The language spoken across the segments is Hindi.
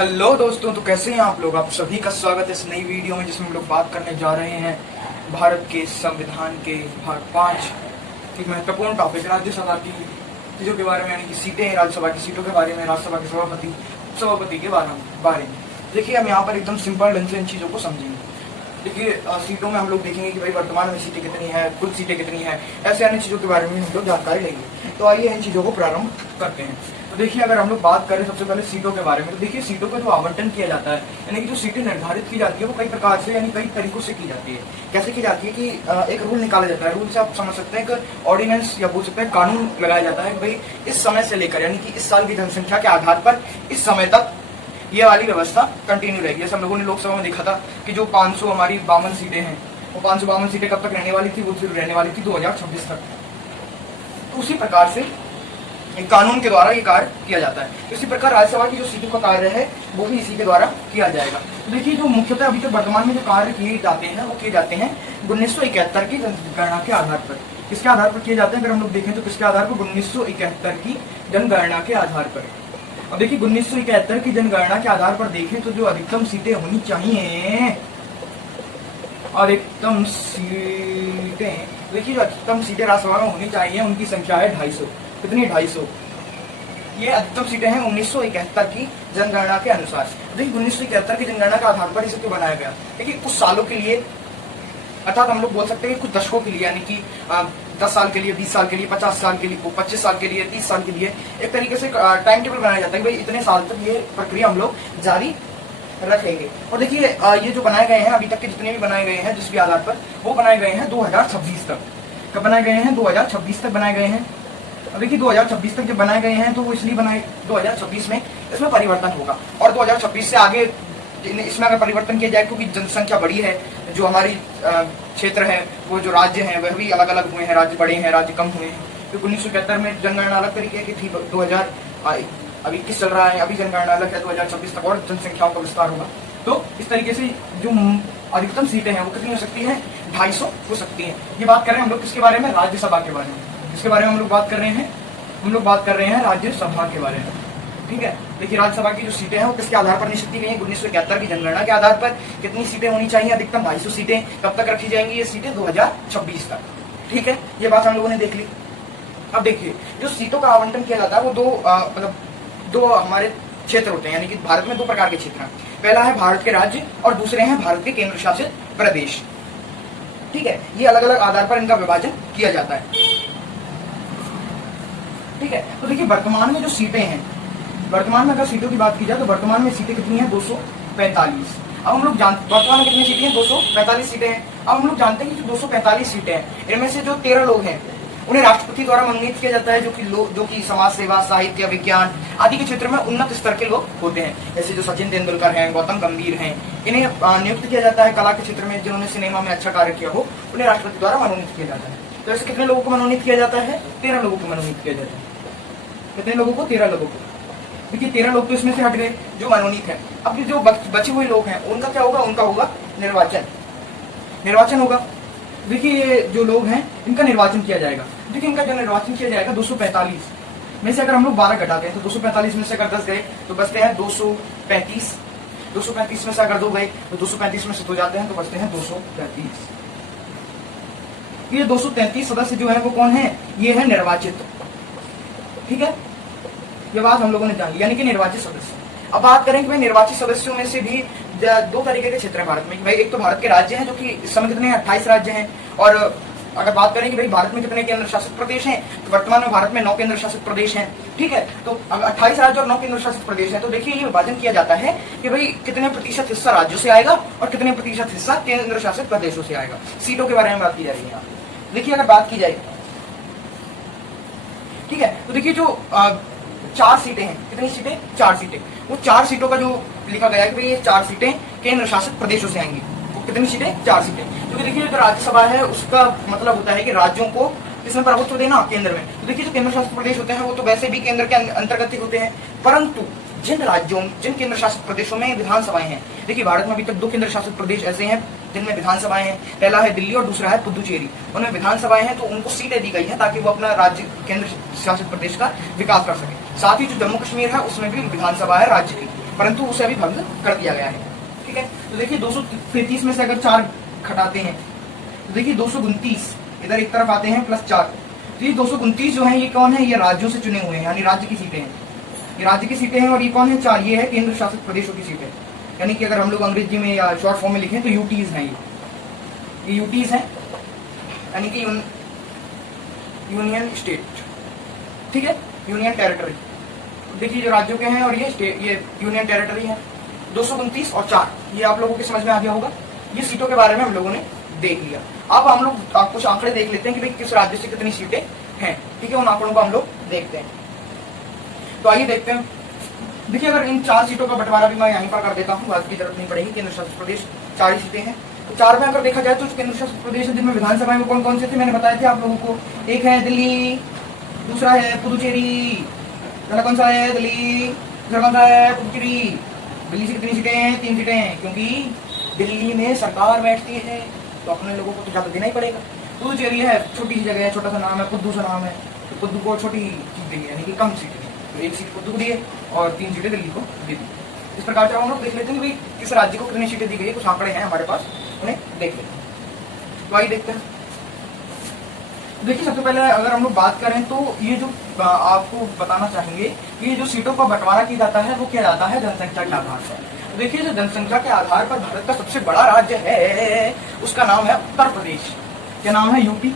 हेलो दोस्तों, तो कैसे हैं आप लोग। आप सभी का स्वागत है इस नई वीडियो में, जिसमें हम लोग बात करने जा रहे हैं भारत के संविधान के भाग 5 एक महत्वपूर्ण टॉपिक राज्यसभा की चीज़ों के बारे में, यानी कि सीटें हैं राज्यसभा की सीटों के बारे में, राज्यसभा के सभापति के बारे में। देखिए, हम यहाँ पर एकदम सिंपल ढंग से इन चीज़ों को समझेंगे। देखिए, सीटों में हम लोग देखेंगे कि भाई वर्तमान में सीटें कितनी है, कुल सीटें कितनी है, ऐसे अन्य चीज़ों के बारे में हम लोग जानकारी लेंगे। तो आइए इन चीज़ों को प्रारंभ करते हैं। तो देखिए, अगर हम लोग बात करें सबसे पहले सीटों के बारे में, तो देखिए सीटों का जो आवंटन किया जाता है, यानी कि जो सीटें निर्धारित की जाती है, वो कई प्रकार से यानी कई तरीकों से की जाती है। कैसे की जाती है कि एक रूल निकाला जाता है। रूल से आप समझ सकते हैं कि ऑर्डिनेंस या बोल सकते हैं कानून लगाया जाता है कि भाई इस समय से लेकर, यानी कि इस साल की जनसंख्या के आधार पर इस समय तक ये वाली व्यवस्था कंटिन्यू रहेगी। जैसे हम लोगों ने लोकसभा में देखा था कि जो 500 हमारी 52 सीटें हैं, वो 552 सीटें कब तक रहने वाली थी, वो सिर्फ रहने वाली थी 2026 तक। तो उसी प्रकार से एक कानून के द्वारा ये कार्य किया जाता है। इसी प्रकार राज्यसभा की जो सीटों का कार्य है वो भी इसी के द्वारा किया जाएगा। तो देखिए, जो मुख्यतः अभी तक वर्तमान में जो कार्य किए जाते हैं वो किए जाते हैं 1971 की जनगणना के आधार पर। किसके आधार पर किए जाते हैं, अगर हम लोग देखें तो किसके आधार पर, 1971 की जनगणना के आधार पर। अब देखिए, 1971 की जनगणना के आधार पर देखें तो जो अधिकतम सीटें होनी चाहिए, अधिकतम सीटें, देखिए जो अधिकतम सीटें राज्यसभा में होनी चाहिए उनकी संख्या है 250। कितनी? 250। ये अधिकतम सीटें हैं 1971 की जनगणना के अनुसार। देखिए, 1971 की जनगणना के आधार पर इसे क्यों बनाया गया? देखिए, कुछ सालों के लिए, अर्थात हम लोग बोल सकते हैं कि कुछ दशकों के लिए, यानी कि 10 साल के लिए, 20 साल के लिए, 50 साल के लिए, 25 साल के लिए, 30 साल के लिए एक तरीके से टाइम टेबल बनाया जाता है कि भाई इतने साल तक ये प्रक्रिया हम लोग जारी रखेंगे। और देखिए, ये जो बनाए गए हैं अभी तक के जितने भी बनाए गए हैं जिस भी आधार पर, वो बनाए गए हैं 2026 तक। कब बनाए गए हैं? 2026 तक बनाए गए हैं। अब देखिए, 2026 तक जब बनाए गए हैं तो वो इसलिए बनाए 2026 में इसमें परिवर्तन होगा, और 2026 से आगे इसमें अगर परिवर्तन किया जाए, क्योंकि जनसंख्या बड़ी है, जो हमारी क्षेत्र है, वो जो राज्य हैं वह भी अलग अलग हुए हैं, राज्य बड़े हैं, राज्य कम हुए हैं। क्योंकि 1971 में जनगणना अलग तरीके की थी, 2000 21 चल रहा है, अभी जनगणना अलग है, 2026 तक और जनसंख्याओं का विस्तार होगा। तो इस तरीके से जो अधिकतम सीटें हैं वो कितनी हो सकती हैं? 250 हो सकती हैं। ये बात कर रहे हैं हम लोग किसके बारे में? राज्यसभा के बारे में। किसके बारे में हम लोग बात कर रहे हैं? हम लोग बात कर रहे हैं राज्यसभा के बारे में। ठीक है, देखिए राज्यसभा की जो सीटें हैं वो किसके आधार पर निश्चित की गई है? 1971 की जनगणना के आधार पर कितनी सीटें होनी चाहिए? अधिकतम 250 सीटें। कब तक रखी जाएंगी ये सीटें? 2026 तक। ठीक है, ये बात हम लोगों ने देख ली। अब देखिए, जो सीटों का आवंटन किया जाता है वो दो हमारे क्षेत्र होते हैं, यानी कि भारत में 2 प्रकार के क्षेत्र हैं। पहला है भारत के राज्य और दूसरे हैं भारत के केंद्र शासित प्रदेश। ठीक है, ये अलग अलग आधार पर इनका विभाजन किया जाता है। ठीक है, तो देखिए वर्तमान में जो सीटें हैं, वर्तमान में अगर सीटों की बात की जाए तो वर्तमान में सीटें कितनी हैं? 245। अब हम लोग वर्तमान में कितनी सीटें हैं? 245 सीटें हैं। अब हम लोग जानते हैं कि जो 245 सीटें हैं, इनमें से जो 13 लोग हैं उन्हें राष्ट्रपति द्वारा मनोनीत किया जाता है, जो कि समाज सेवा, साहित्य, विज्ञान आदि के क्षेत्र में उन्नत स्तर के लोग होते हैं। जैसे जो सचिन तेंदुलकर हैं, गौतम गंभीर हैं, इन्हें नियुक्त किया जाता है। कला के क्षेत्र में जिन्होंने सिनेमा में अच्छा कार्य किया हो, उन्हें राष्ट्रपति द्वारा मनोनीत किया जाता है। तो ऐसे कितने लोगों को मनोनीत किया जाता है? 13 लोगों को मनोनीत किया जाता है। कितने लोगों को? 13 लोगों को। देखिए, 13 लोग तो इसमें से हट गए जो मनोनीत हैं। अब जो बचे हुए लोग हैं उनका क्या होगा? उनका होगा निर्वाचन होगा। देखिए, ये जो लोग हैं इनका निर्वाचन किया जाएगा। देखिए, इनका जो निर्वाचन किया जाएगा 245 में से अगर हम लोग 12 घटाते हैं तो 245 में से अगर 10 गए तो बचते हैं 235। 235 में से अगर 2 गए तो 235 में से 2 जाते हैं तो बचते हैं 233। ये 233 सदस्य जो है वो कौन है? ये है निर्वाचित। ठीक है, ये बात हम लोगों ने जान ली, यानी कि निर्वाचित सदस्य। अब बात करें कि भाई निर्वाचित सदस्यों में से भी 2 तरीके के क्षेत्र हैं भारत में। भाई एक तो भारत के राज्य हैं, जो कि इस समय कितने हैं? 28 राज्य हैं। और अगर बात करें कि भाई भारत में कितने केंद्र शासित प्रदेश हैं, तो वर्तमान में भारत में 9 केंद्र शासित प्रदेश हैं। ठीक है, तो 28 राज्य और 9 केंद्र शासित प्रदेश हैं। तो देखिए, ये विभाजन किया जाता है कि भाई कितने प्रतिशत हिस्सा राज्यों से आएगा और कितने प्रतिशत हिस्सा केंद्र शासित प्रदेशों से आएगा। सीटों के बारे में बात की जा रही है। देखिए, अगर बात की जाए, ठीक है, तो देखिए जो 4 सीटें हैं, कितनी सीटें? 4 सीटें। वो 4 सीटों का जो लिखा गया है कि ये 4 सीटें केंद्र शासित प्रदेशों से आएंगी। वो कितनी सीटें? 4 सीटें। क्योंकि देखिए, जो राज्यसभा है उसका मतलब होता है कि राज्यों को किसमें प्रभुत्व देना? केंद्र में। तो देखिए, जो केंद्र शासित प्रदेश होते हैं वो तो वैसे भी केंद्र के अंतर्गत ही होते हैं, परंतु जिन केंद्र शासित प्रदेशों में विधानसभाएं हैं, देखिए भारत में अभी तक 2 केंद्र शासित प्रदेश ऐसे हैं जिनमें विधानसभाएं हैं। पहला है दिल्ली और दूसरा है पुदुचेरी। उनमें विधानसभाएं हैं तो उनको सीटें दी गई हैं ताकि वो अपना राज्य केंद्र शासित प्रदेश का विकास कर सके। साथ ही जो जम्मू कश्मीर है उसमें भी विधानसभा है राज्य की। परंतु उसे अभी भंग कर दिया गया है। ठीक है, तो देखिए 233 में से अगर 4 घटाते हैं तो देखिए 229 इधर एक तरफ आते हैं प्लस 4, तो ये 229 जो है ये कौन है, ये राज्यों से चुने हुए हैं, यानी राज्य की सीटें हैं, ये राज्य की सीटें हैं। और ये कौन है, 4, ये है केंद्र शासित प्रदेशों की सीटें, यानी कि अगर हम लोग अंग्रेजी में या शॉर्ट फॉर्म में लिखें तो यूटीज हैं, ये यूटीज हैं, यानी कि यूनियन स्टेट। ठीक है, यूनियन टेरिटरी। देखिए जो राज्यों के हैं और ये स्टेट, ये यूनियन टेरिटरी है। 229 और 4 ये आप लोगों के समझ में आ गया होगा। ये सीटों के बारे में हम लोगों ने देख लिया। अब हम लोग कुछ आंकड़े देख लेते हैं कि भाई किस राज्य से कितनी सीटें हैं। ठीक है, उन आंकड़ों को हम लोग देखते हैं। तो आइए देखते हैं। देखिए अगर इन 4 सीटों का बंटवारा भी मैं यहीं पर कर देता हूँ, बात की जरूरत नहीं पड़ेगी। केंद्र शासित प्रदेश 4 ही सीटें हैं, तो 4 में अगर देखा जाए तो केंद्र शासित प्रदेश है जिनमें विधानसभा में कौन कौन से थे मैंने बताए थे आप लोगों को। एक है दिल्ली, दूसरा है पुदुचेरी, कौन सा है दिल्ली, दूसरा कौन सा है पुदुचेरी। दिल्ली से कितनी सीटें हैं, 3 सीटें हैं, क्योंकि दिल्ली में सरकार बैठती है तो अपने लोगों को तो ज्यादा देना ही पड़ेगा। पुदुचेरी है, छोटी सी जगह है, छोटा सा नाम है, पुद्दू सा नाम है, तो पुद्दू को छोटी सीट देंगे, यानी कि कम सीटें, तो 1 सीट पुद्दू को दिए और 3 सीटें दिल्ली को दे दी। इस प्रकार से हम लोग देख लेते हैं कि भाई किस राज्य को कितनी सीटें दी गई, कुछ आंकड़े हैं हमारे पास, उन्हें देख लेते हैं। तो आइए देखते हैं। देखिए सबसे पहले अगर हम लोग बात करें तो ये जो आपको बताना चाहेंगे कि ये जो सीटों का बंटवारा किया जाता है वो किया जाता है जनसंख्या के आधार पर। देखिए जो जनसंख्या के आधार पर भारत का सबसे बड़ा राज्य है उसका नाम है उत्तर प्रदेश। क्या नाम है, यूपी।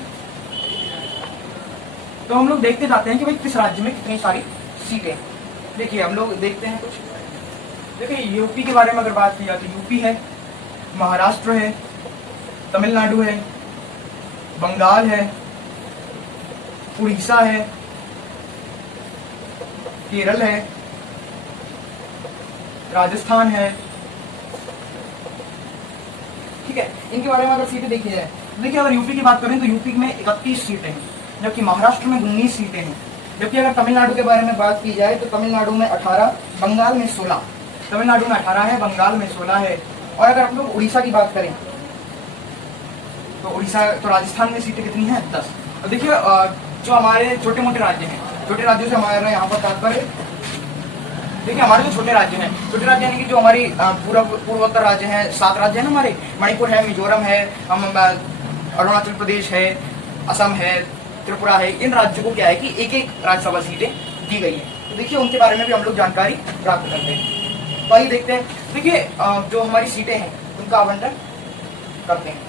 तो हम लोग देखते जाते हैं कि भाई किस राज्य में कितनी सारी सीटें। देखिए हम लोग देखते हैं कुछ। देखिए यूपी के बारे में अगर बात की जाए तो यूपी है, महाराष्ट्र है, तमिलनाडु है, बंगाल है, उड़ीसा है, केरल है, राजस्थान है। ठीक है, इनके बारे में अगर सीटें देखी जाए, देखिए अगर यूपी की बात करें तो यूपी में 31 सीटें हैं, जबकि महाराष्ट्र में 19 सीटें हैं। जबकि अगर तमिलनाडु के बारे में बात की जाए तो तमिलनाडु में 18, बंगाल में 16। तमिलनाडु में 18 है, बंगाल में 16 है। और अगर हम लोग उड़ीसा की बात करें तो उड़ीसा, तो राजस्थान में सीटें कितनी हैं, 10। और देखिए जो हमारे छोटे मोटे राज्य हैं, छोटे राज्यों से हमारे यहाँ पर तात्पर्य, देखिए हमारे जो छोटे राज्य हैं, छोटे राज्य यानी कि जो हमारी पूर्वोत्तर राज्य हैं, 7 राज्य हैं हमारे, मणिपुर है, मिजोरम है, अरुणाचल प्रदेश है, असम है, त्रिपुरा है। इन राज्यों को क्या है कि एक एक राज्यसभा सीटें दी गई हैं। तो देखिए उनके बारे में भी हम लोग जानकारी प्राप्त करते हैं। तो आइए देखते हैं। देखिए जो हमारी सीटें हैं उनका आवंटन करते हैं।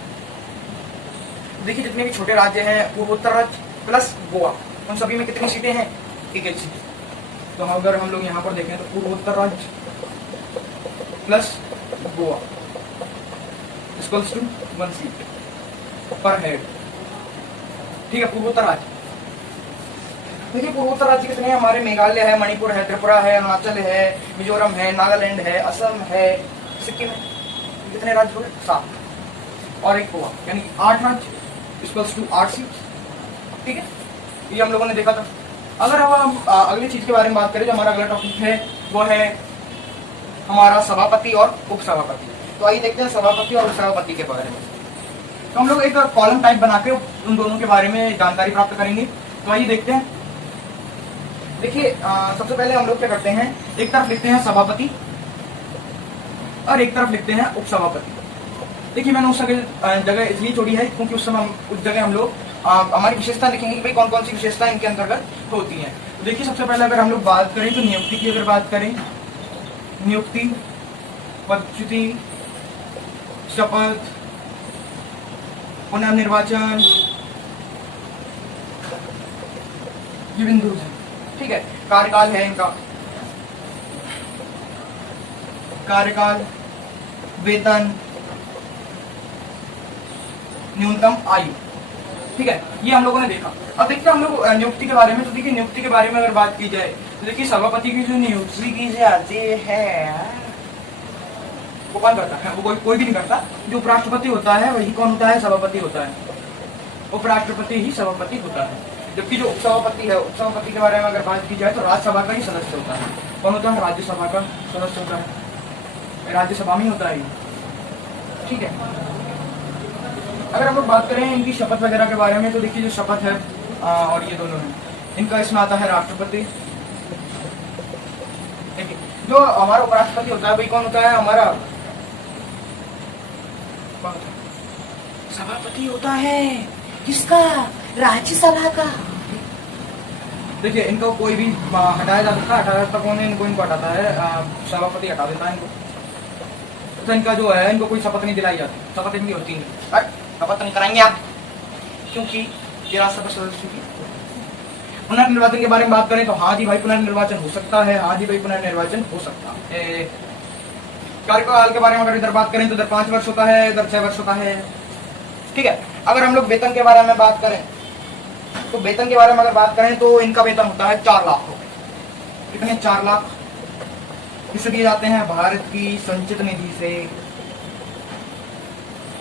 देखिए जितने भी छोटे राज्य हैं, पूर्वोत्तर राज्य प्लस गोवा, उन सभी में कितनी सीटें हैं, एक सीट। तो अगर हम लोग यहाँ पर देखें तो पूर्वोत्तर राज्य plus Goa equals to 1 seat per head. ठीक है, पूर्वोत्तर राज्य। देखिए पूर्वोत्तर राज्य कितने हैं हमारे, मेघालय है, मणिपुर है, त्रिपुरा है, अरुणाचल है, मिजोरम है, नागालैंड है, असम है, सिक्किम है। कितने राज्य हो गए, 7 और एक गोवा, यानी 8 राज्य इक्वल्स टू 8 सीट। ठीक है, ये हम लोगों ने देखा था। अगर हम अगली चीज के बारे में बात करें, जो हमारा अगला टॉपिक है वो है हमारा सभापति और उपसभापति। तो आइए देखते हैं सभापति और उपसभापति के बारे में। तो हम लोग एक कॉलम टाइप बना के उन दोनों के बारे में जानकारी प्राप्त करेंगे। तो आइए देखते हैं। देखिए सबसे पहले हम लोग क्या करते हैं, एक तरफ लिखते हैं सभापति और एक तरफ लिखते हैं उपसभापति। देखिए मैंने उस जगह इसलिए छोड़ी है क्योंकि उस समय उस जगह हम लोग हमारी विशेषता लिखेंगे कि भाई कौन कौन सी विशेषता इनके अंतर्गत होती हैं। तो देखिए सबसे पहले अगर हम लोग बात करें तो नियुक्ति की अगर बात करें, नियुक्ति, पदच्युति, शपथ, पुनर्निर्वाचन, ये बिंदु है। ठीक है, कार्यकाल है इनका, कार्यकाल, वेतन, न्यूनतम आयु। ठीक है, ये हम लोगों ने देखा। अब देखिए हम लोग नियुक्ति के बारे में। तो देखिए नियुक्ति के बारे में अगर बात की जाए तो देखिए सभापति की जो नियुक्ति की जाती है वो कौन करता है, वो कोई भी नहीं करता। जो उपराष्ट्रपति होता है वही कौन होता है, सभापति होता है। उपराष्ट्रपति ही सभापति होता है। जबकि जो उपसभापति है, उपसभापति के बारे में अगर बात की जाए तो राज्यसभा का ही सदस्य होता है। कौन होता है, राज्यसभा का सदस्य होता है, राज्यसभा में होता है। ठीक है, अगर हम लोग बात करें इनकी शपथ वगैरह के बारे में तो देखिए जो शपथ है और ये दोनों हैं, इनका इसमें आता है राष्ट्रपति। देखिए जो हमारा उपराष्ट्रपति होता है, भाई कौन होता है? हमारा सभापति होता है। किसका? राज्यसभा का। देखिए, इनको कोई भी हटाया जा सकता है, हटाया जाता कौन है? इनको हटाता है सभापति, हटा देता है इनको। तो इनका जो है, इनको कोई शपथ नहीं दिलाई जाती, शपथ इनकी होती नहीं। शपथ नहीं कराएंगे आप, क्योंकि ये राज्यसभा सदस्य की। पुनर्निर्वाचन के बारे में बात करें तो हाँ जी भाई, पुनर्निर्वाचन हो सकता है। हाँ जी भाई, पुनर्निर्वाचन हो सकता है। कार्यकाल के बारे में अगर इधर बात करें तो इधर 5 वर्ष होता है, इधर 6 वर्ष होता है। ठीक है। अगर हम लोग वेतन के बारे में बात करें तो वेतन के बारे में अगर बात करें तो इनका वेतन होता है 4 लाख रुपए। कितने? 4 लाख। इससे दिए जाते हैं भारत की संचित निधि से।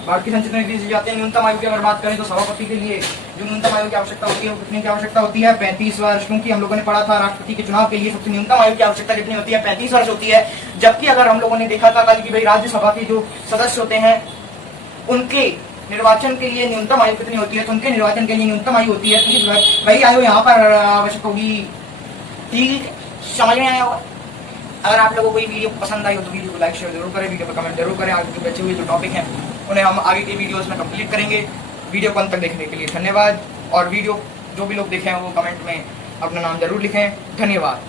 भारत की संचित निधि से जाते हैं। न्यूनतम आयु की अगर बात करें तो सभापति के लिए जो न्यूनतम आयु की आवश्यकता होती है वो कितनी की आवश्यकता होती है? 35 वर्ष। क्योंकि हम लोगों ने पढ़ा था राष्ट्रपति के चुनाव के लिए सबसे न्यूनतम आयु की आवश्यकता कितनी होती है? 35 वर्ष होती है। जबकि अगर हम लोगों ने देखा था कल की भाई राज्यसभा के जो सदस्य होते हैं उनके निर्वाचन के लिए न्यूनतम आयु कितनी होती है? तो उनके निर्वाचन के लिए न्यूनतम आयु होती है 30 वर्ष। वही आयु यहाँ पर आवश्यक होगी। ठीक, समझ में आया होगा। अगर आप लोगों को ये वीडियो पसंद आई हो तो वीडियो को लाइक शेयर जरूर करें, वीडियो पर कमेंट जरूर करें। आगे के बचे हुए जो टॉपिक हैं उन्हें हम आगे की वीडियोस में कंप्लीट करेंगे। वीडियो को अंत तक देखने के लिए धन्यवाद। और वीडियो जो भी लोग देखें वो कमेंट में अपना नाम जरूर लिखें। धन्यवाद।